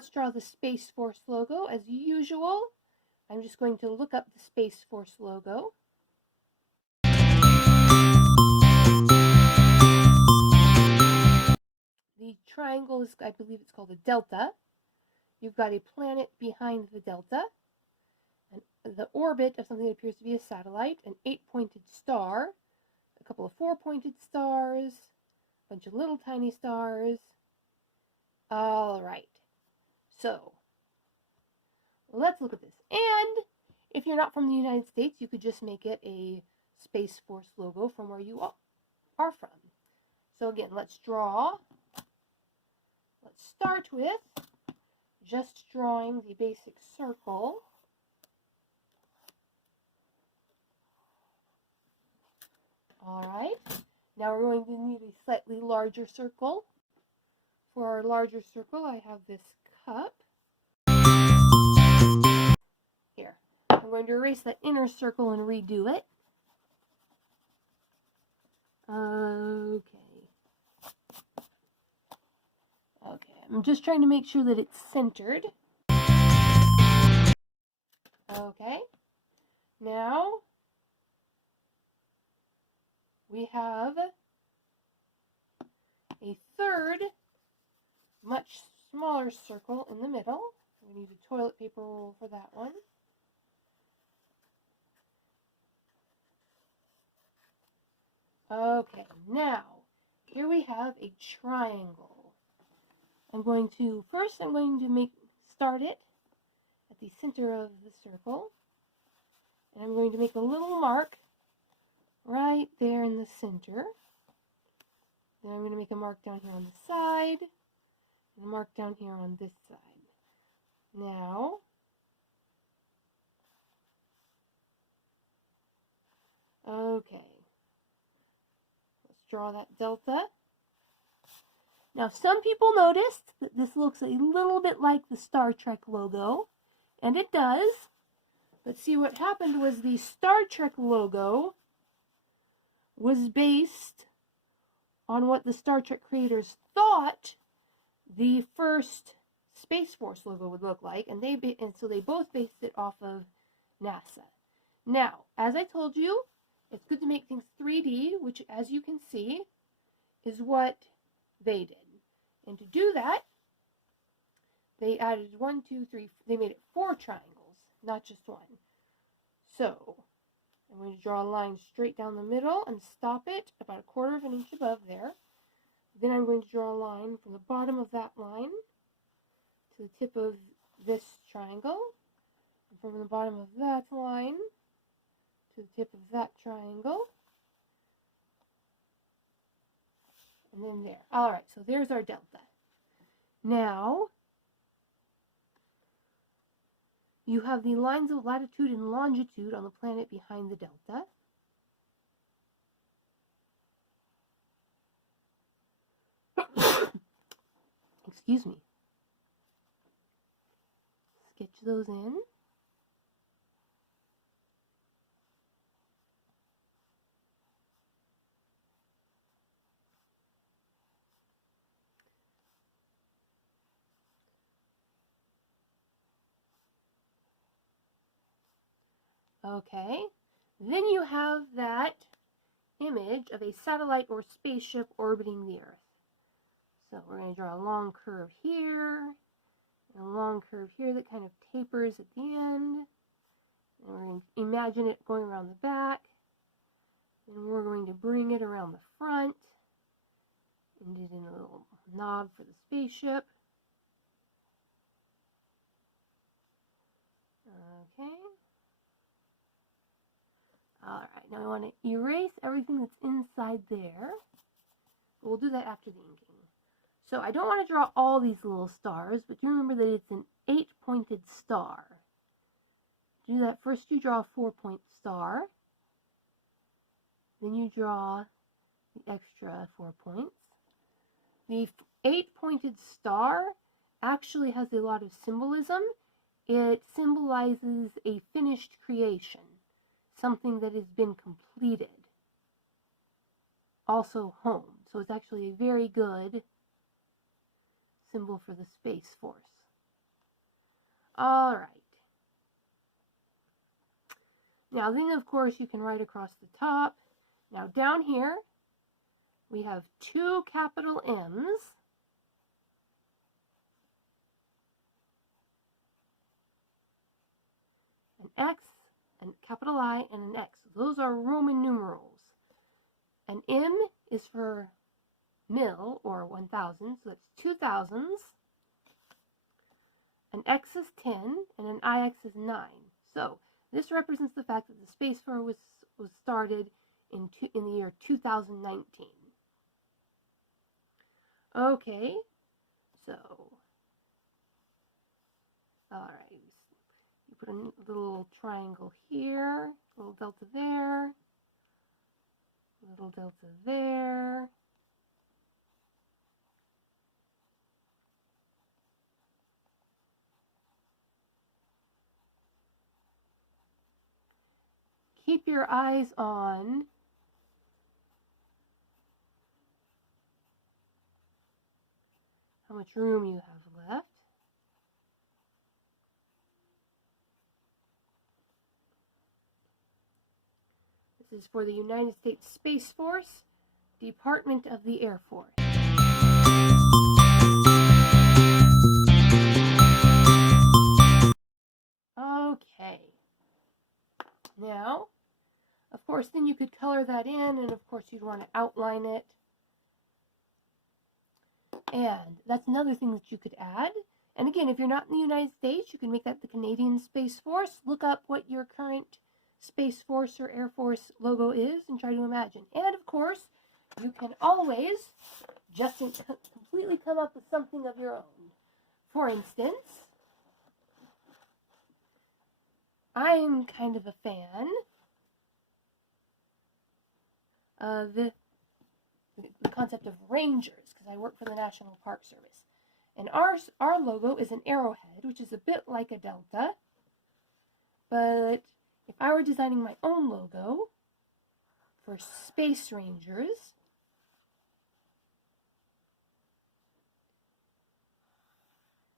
let's draw the Space Force logo. As usual, I'm just going to look up the Space Force logo. The triangle is, I believe it's called a delta. You've got a planet behind the delta, and the orbit of something that appears to be a satellite, an 8-pointed star, a couple of 4-pointed stars, a bunch of little tiny stars. All right, so let's look at this. And if you're not from the United States, you could just make it a Space Force logo from where you are from. So again, let's draw. Let's start with just drawing the basic circle. All right, now we're going to need a slightly larger circle. For our larger circle, I have this cup. Here, I'm going to erase that inner circle and redo it. Okay, I'm just trying to make sure that it's centered. Okay, now we have a third, much smaller circle in the middle. We need a toilet paper roll for that one. Okay, now here we have a triangle. I'm going to start it at the center of the circle, and I'm going to make a little mark right there in the center. Then I'm going to make a mark down here on the side, and a mark down here on this side. Now, okay, let's draw that delta. Now, some people noticed that this looks a little bit like the Star Trek logo, and it does. But see, what happened was the Star Trek logo was based on what the Star Trek creators thought the first Space Force logo would look like, and so they both based it off of NASA. Now, as I told you, it's good to make things 3D, which, as you can see, is what they did. And to do that, they added 1, 2, 3, they made it 4 triangles, not just one. So, I'm going to draw a line straight down the middle and stop it about 1/4 of an inch above there. Then I'm going to draw a line from the bottom of that line to the tip of this triangle, and from the bottom of that line to the tip of that triangle, and then there. All right, so there's our delta. Now, you have the lines of latitude and longitude on the planet behind the delta. Excuse me. Sketch those in. Okay, then you have that image of a satellite or spaceship orbiting the Earth. So we're going to draw a long curve here, and a long curve here that kind of tapers at the end. And we're going to imagine it going around the back. And we're going to bring it around the front, and it in a little knob for the spaceship. Okay. All right, now I want to erase everything that's inside there. We'll do that after the inking. So I don't want to draw all these little stars, but you remember that it's an 8-pointed star. To do that, first you draw a 4-point star. Then you draw the extra 4 points. The 8-pointed star actually has a lot of symbolism. It symbolizes a finished creation, something that has been completed. Also home. So it's actually a very good symbol for the Space Force. All right. Now then, of course, you can write across the top. Now down here, we have two capital M's, an X, a capital I, and an X. Those are Roman numerals. An M is for mil, or 1,000, so that's 2,000s. An X is 10, and an IX is 9. So this represents the fact that the Space Force was started in the year 2019. Okay, so, all right, you put a little triangle here, a little delta there, a little delta there. Keep your eyes on how much room you have left. This is for the United States Space Force, Department of the Air Force. Okay. Now, of course, then you could color that in, and of course you'd want to outline it. And that's another thing that you could add. And again, if you're not in the United States, you can make that the Canadian Space Force. Look up what your current Space Force or Air Force logo is and try to imagine. And of course, you can always just completely come up with something of your own. For instance, I am kind of a fan of the concept of rangers, because I work for the National Park Service. And our logo is an arrowhead, which is a bit like a delta. But if I were designing my own logo for Space Rangers,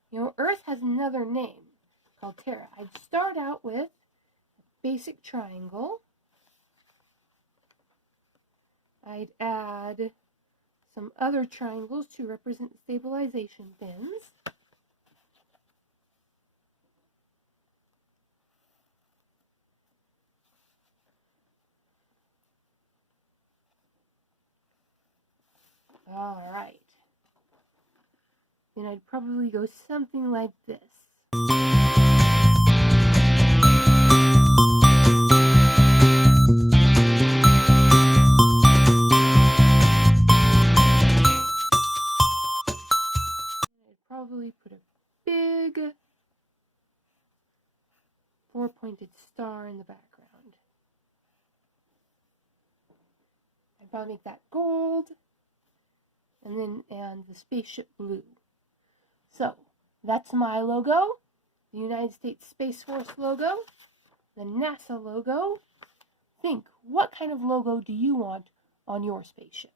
you know, Earth has another name called Terra. I'd start out with a basic triangle. I'd add some other triangles to represent stabilization pins. All right. Then I'd probably go something like this. Probably put a big four-pointed star in the background. I'd probably make that gold, and the spaceship blue. So that's my logo, the United States Space Force logo, the NASA logo. Think, what kind of logo do you want on your spaceship?